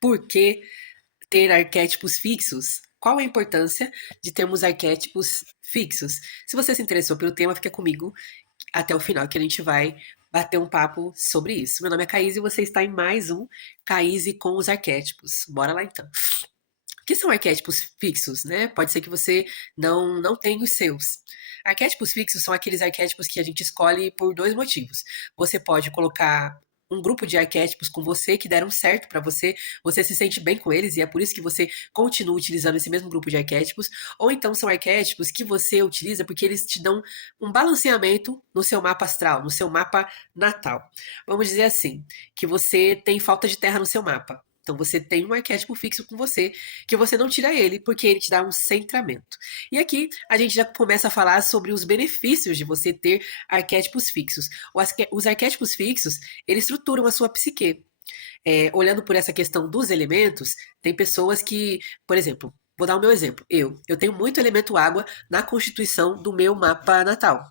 Por que ter arquétipos fixos? Qual a importância de termos arquétipos fixos? Se você se interessou pelo tema, fica comigo até o final que a gente vai bater um papo sobre isso. Meu nome é Caís e você está em mais um Caís com os arquétipos. Bora lá então. O que são arquétipos fixos, né? Pode ser que você não tenha os seus. Arquétipos fixos são aqueles arquétipos que a gente escolhe por dois motivos. Você pode colocar um grupo de arquétipos com você que deram certo para você, você se sente bem com eles e é por isso que você continua utilizando esse mesmo grupo de arquétipos, ou então são arquétipos que você utiliza porque eles te dão um balanceamento no seu mapa astral, no seu mapa natal. Vamos dizer assim, que você tem falta de terra no seu mapa. Então você tem um arquétipo fixo com você, que você não tira ele, porque ele te dá um centramento. E aqui a gente já começa a falar sobre os benefícios de você ter arquétipos fixos. Os arquétipos fixos, eles estruturam a sua psique. Olhando por essa questão dos elementos, tem pessoas que, por exemplo, vou dar o meu exemplo. Eu tenho muito elemento água na constituição do meu mapa natal.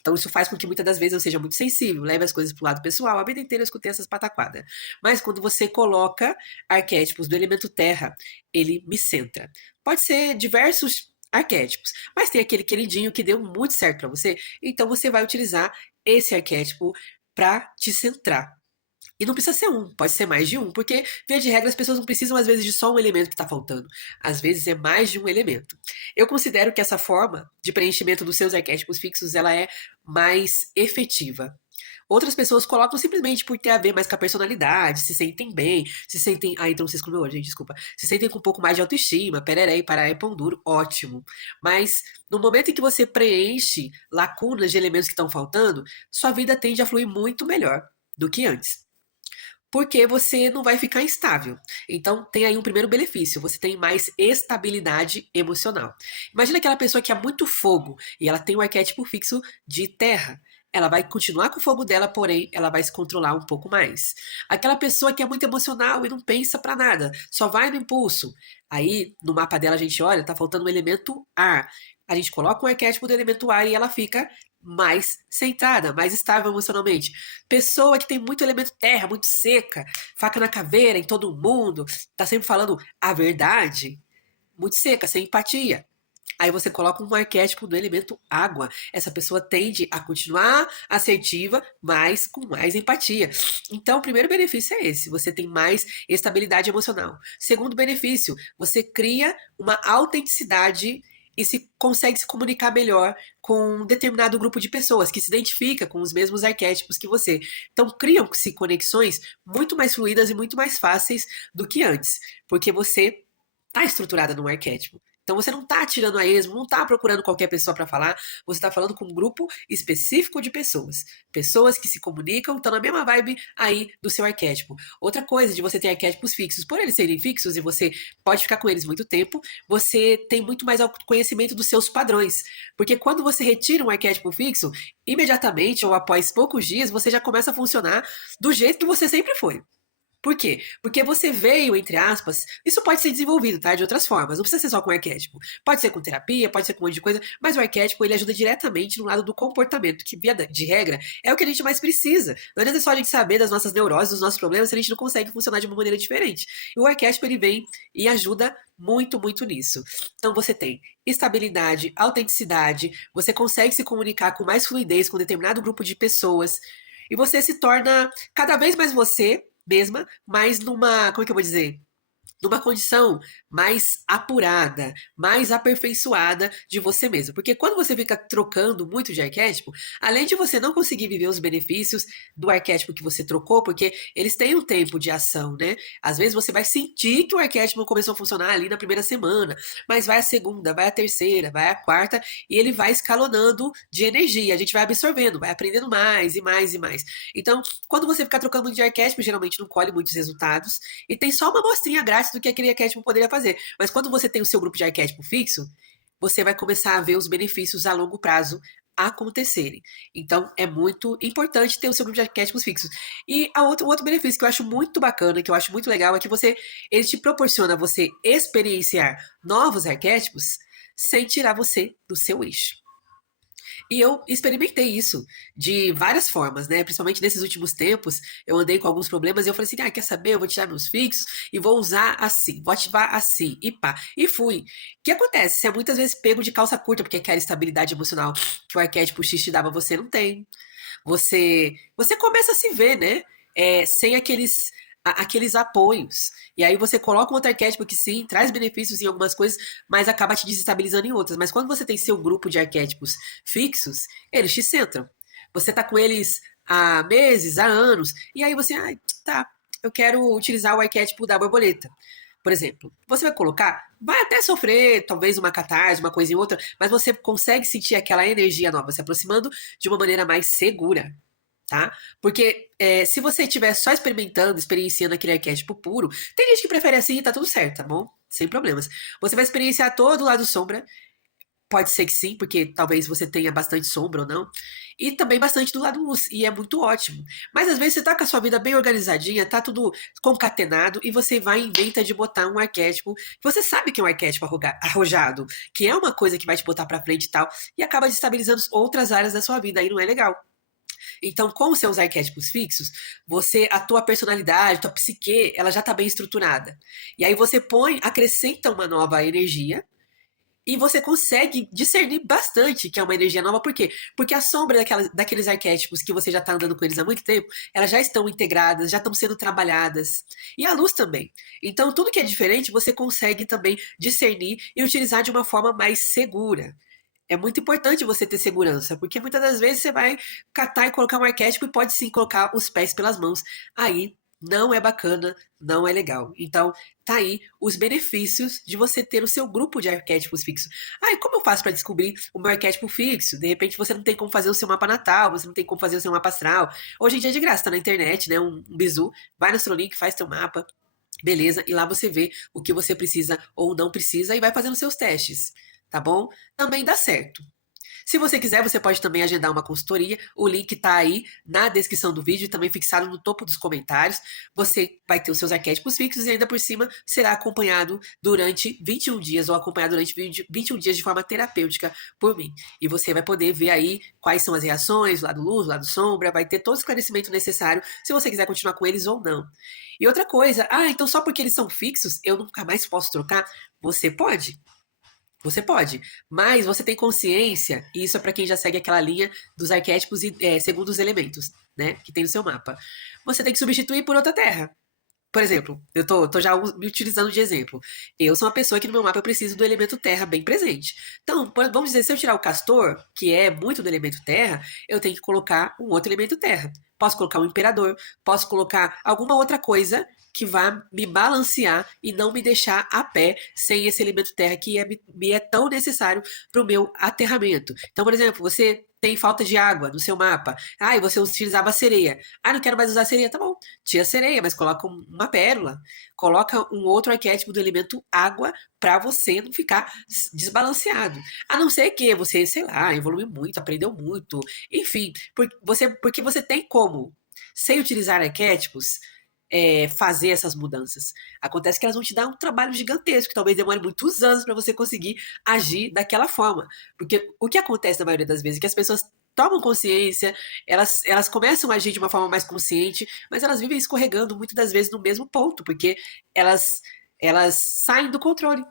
Então isso faz com que muitas das vezes eu seja muito sensível, leve as coisas para o lado pessoal. A vida inteira eu escutei essas pataquadas. Mas quando você coloca arquétipos do elemento terra, ele me centra. Pode ser diversos arquétipos, mas tem aquele queridinho que deu muito certo para você, então você vai utilizar esse arquétipo para te centrar. E não precisa ser um, pode ser mais de um, porque, via de regra, as pessoas não precisam, às vezes, de só um elemento que está faltando. Às vezes é mais de um elemento. Eu considero que essa forma de preenchimento dos seus arquétipos fixos, ela é mais efetiva. Outras pessoas colocam simplesmente por ter a ver mais com a personalidade, se sentem bem, se sentem. Ah, então vocês comeu hoje, gente, desculpa. Se sentem com um pouco mais de autoestima, pereré, pararé, pão duro, ótimo. Mas no momento em que você preenche lacunas de elementos que estão faltando, sua vida tende a fluir muito melhor do que antes, porque você não vai ficar instável. Então, tem aí um primeiro benefício: você tem mais estabilidade emocional. Imagina aquela pessoa que é muito fogo e ela tem um arquétipo fixo de terra. Ela vai continuar com o fogo dela, porém, ela vai se controlar um pouco mais. Aquela pessoa que é muito emocional e não pensa pra nada, só vai no impulso. Aí, no mapa dela, a gente olha, tá faltando um elemento ar. A gente coloca um arquétipo do elemento ar e ela fica mais centrada, mais estável emocionalmente. Pessoa que tem muito elemento terra, muito seca, faca na caveira em todo mundo, tá sempre falando a verdade, muito seca, sem empatia. Aí você coloca um arquétipo do elemento água. Essa pessoa tende a continuar assertiva, mas com mais empatia. Então, o primeiro benefício é esse: você tem mais estabilidade emocional. Segundo benefício, você cria uma autenticidade e consegue se comunicar melhor com um determinado grupo de pessoas que se identifica com os mesmos arquétipos que você. Então, criam-se conexões muito mais fluídas e muito mais fáceis do que antes, porque você está estruturada num arquétipo. Então você não está tirando a esmo, não está procurando qualquer pessoa para falar, você está falando com um grupo específico de pessoas. Pessoas que se comunicam, estão na mesma vibe aí do seu arquétipo. Outra coisa de você ter arquétipos fixos, por eles serem fixos e você pode ficar com eles muito tempo, você tem muito mais conhecimento dos seus padrões. Porque quando você retira um arquétipo fixo, imediatamente ou após poucos dias, você já começa a funcionar do jeito que você sempre foi. Por quê? Porque você veio, entre aspas, isso pode ser desenvolvido, tá? De outras formas. Não precisa ser só com arquétipo. Pode ser com terapia, pode ser com um monte de coisa, mas o arquétipo, ele ajuda diretamente no lado do comportamento, que, via de regra, é o que a gente mais precisa. Não adianta só a gente saber das nossas neuroses, dos nossos problemas, se a gente não consegue funcionar de uma maneira diferente. E o arquétipo, ele vem e ajuda muito, muito nisso. Então você tem estabilidade, autenticidade, você consegue se comunicar com mais fluidez com um determinado grupo de pessoas, e você se torna cada vez mais você mesma, mas numa, como é que eu vou dizer? Numa condição mais apurada, mais aperfeiçoada de você mesmo. Porque quando você fica trocando muito de arquétipo, além de você não conseguir viver os benefícios do arquétipo que você trocou, porque eles têm um tempo de ação, né? Às vezes você vai sentir que o arquétipo começou a funcionar ali na primeira semana, mas vai a segunda, vai a terceira, vai a quarta, e ele vai escalonando de energia. A gente vai absorvendo, vai aprendendo mais e mais e mais. Então, quando você ficar trocando muito de arquétipo, geralmente não colhe muitos resultados, e tem só uma amostrinha grátis do que aquele arquétipo poderia fazer. Mas quando você tem o seu grupo de arquétipo fixo, você vai começar a ver os benefícios a longo prazo acontecerem. Então, é muito importante ter o seu grupo de arquétipos fixos. E o outro benefício que eu acho muito bacana, que eu acho muito legal, é que ele te proporciona você experienciar novos arquétipos sem tirar você do seu eixo. E eu experimentei isso de várias formas, né? Principalmente nesses últimos tempos, eu andei com alguns problemas e eu falei assim: ah, quer saber? Eu vou tirar meus fixos e vou usar assim, vou ativar assim, e pá. E fui. O que acontece? Você é muitas vezes pego de calça curta, porque aquela estabilidade emocional que o arquétipo X te dava, você não tem. Você começa a se ver, né? Sem aqueles apoios. E aí você coloca um outro arquétipo que sim, traz benefícios em algumas coisas, mas acaba te desestabilizando em outras. Mas quando você tem seu grupo de arquétipos fixos, eles te centram. Você tá com eles há meses, há anos, e aí você, ah, tá, eu quero utilizar o arquétipo da borboleta. Por exemplo, você vai colocar, vai até sofrer talvez uma catarse, uma coisa em outra, mas você consegue sentir aquela energia nova se aproximando de uma maneira mais segura, tá? Porque se você estiver só experimentando, experienciando aquele arquétipo puro, tem gente que prefere assim e tá tudo certo, tá bom? Sem problemas. Você vai experienciar todo o lado sombra, pode ser que sim, porque talvez você tenha bastante sombra ou não, e também bastante do lado luz, e é muito ótimo. Mas às vezes você tá com a sua vida bem organizadinha, tá tudo concatenado, e você vai e inventa de botar um arquétipo, que você sabe que é um arquétipo arrojado, que é uma coisa que vai te botar pra frente e tal, e acaba destabilizando outras áreas da sua vida, aí não é legal. Então, com os seus arquétipos fixos, a tua personalidade, tua psique, ela já está bem estruturada. E aí você acrescenta uma nova energia e você consegue discernir bastante que é uma energia nova. Por quê? Porque a sombra daqueles arquétipos que você já está andando com eles há muito tempo, elas já estão integradas, já estão sendo trabalhadas. E a luz também. Então, tudo que é diferente, você consegue também discernir e utilizar de uma forma mais segura. É muito importante você ter segurança, porque muitas das vezes você vai catar e colocar um arquétipo e pode sim colocar os pés pelas mãos. Aí não é bacana, não é legal. Então, tá aí os benefícios de você ter o seu grupo de arquétipos fixos. Ah, e como eu faço para descobrir o meu arquétipo fixo? De repente você não tem como fazer o seu mapa natal, você não tem como fazer o seu mapa astral. Hoje em dia é de graça, tá na internet, né? Um bizu, vai no Astrolink, faz teu mapa. Beleza? E lá você vê o que você precisa ou não precisa e vai fazendo seus testes, tá bom? Também dá certo. Se você quiser, você pode também agendar uma consultoria. O link está aí na descrição do vídeo e também fixado no topo dos comentários. Você vai ter os seus arquétipos fixos e ainda por cima será acompanhado durante 21 dias ou acompanhado durante 21 dias de forma terapêutica por mim. E você vai poder ver aí quais são as reações, o lado luz, o lado sombra, vai ter todo o esclarecimento necessário se você quiser continuar com eles ou não. E outra coisa, então só porque eles são fixos eu nunca mais posso trocar? Você pode. Você pode, mas você tem consciência, e isso é para quem já segue aquela linha dos arquétipos segundo os elementos, né, que tem no seu mapa. Você tem que substituir por outra terra. Por exemplo, eu tô já me utilizando de exemplo. Eu sou uma pessoa que no meu mapa eu preciso do elemento terra bem presente. Então, vamos dizer, se eu tirar o castor, que é muito do elemento terra, eu tenho que colocar um outro elemento terra. Posso colocar um imperador, posso colocar alguma outra coisa que vá me balancear e não me deixar a pé sem esse elemento terra que me é tão necessário para o meu aterramento. Então, por exemplo, você tem falta de água no seu mapa. E você utilizava sereia. Não quero mais usar sereia. Tá bom, tira sereia, mas coloca uma pérola. Coloca um outro arquétipo do elemento água para você não ficar desbalanceado. A não ser que você, sei lá, evoluiu muito, aprendeu muito. Enfim, porque você tem como, sem utilizar arquétipos, fazer essas mudanças. Acontece que elas vão te dar um trabalho gigantesco, que talvez demore muitos anos para você conseguir agir daquela forma. Porque o que acontece na maioria das vezes é que as pessoas tomam consciência, elas começam a agir de uma forma mais consciente, mas elas vivem escorregando muitas das vezes no mesmo ponto, porque elas saem do controle.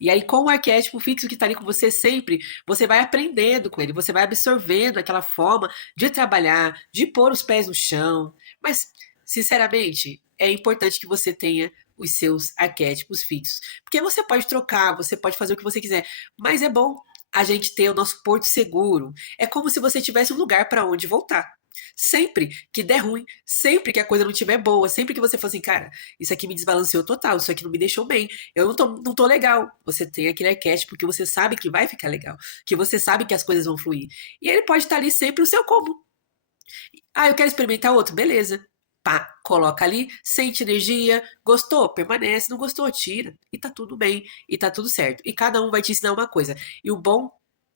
E aí, com o arquétipo fixo que está ali com você sempre, você vai aprendendo com ele, você vai absorvendo aquela forma de trabalhar, de pôr os pés no chão. Mas, sinceramente, é importante que você tenha os seus arquétipos fixos. Porque você pode trocar, você pode fazer o que você quiser, mas é bom a gente ter o nosso porto seguro. É como se você tivesse um lugar para onde voltar. Sempre que der ruim, sempre que a coisa não estiver boa, sempre que você for assim, cara, isso aqui me desbalanceou total, isso aqui não me deixou bem, eu não tô legal. Você tem aquele arquétipo que você sabe que vai ficar legal, que você sabe que as coisas vão fluir. E ele pode estar ali sempre o seu combo. Eu quero experimentar outro, beleza. Pá, coloca ali, sente energia, gostou, permanece, não gostou, tira. E tá tudo bem, e tá tudo certo. E cada um vai te ensinar uma coisa. E o bom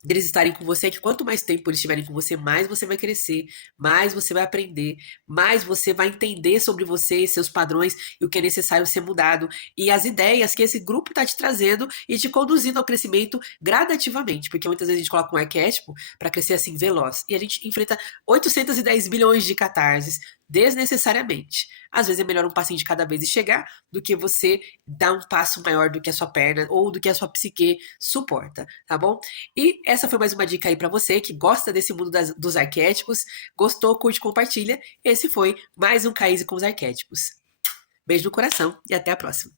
deles estarem com você, que quanto mais tempo eles estiverem com você, mais você vai crescer, mais você vai aprender, mais você vai entender sobre você, seus padrões e o que é necessário ser mudado e as ideias que esse grupo está te trazendo e te conduzindo ao crescimento gradativamente, porque muitas vezes a gente coloca um arquétipo para crescer assim veloz e a gente enfrenta 810 bilhões de catarses desnecessariamente. Às vezes é melhor um passinho de cada vez e chegar do que você dar um passo maior do que a sua perna ou do que a sua psique suporta, tá bom? E essa foi mais uma dica aí pra você que gosta desse mundo dos arquétipos. Gostou, curte, compartilha. Esse foi mais um Caíse com os Arquétipos. Beijo no coração e até a próxima.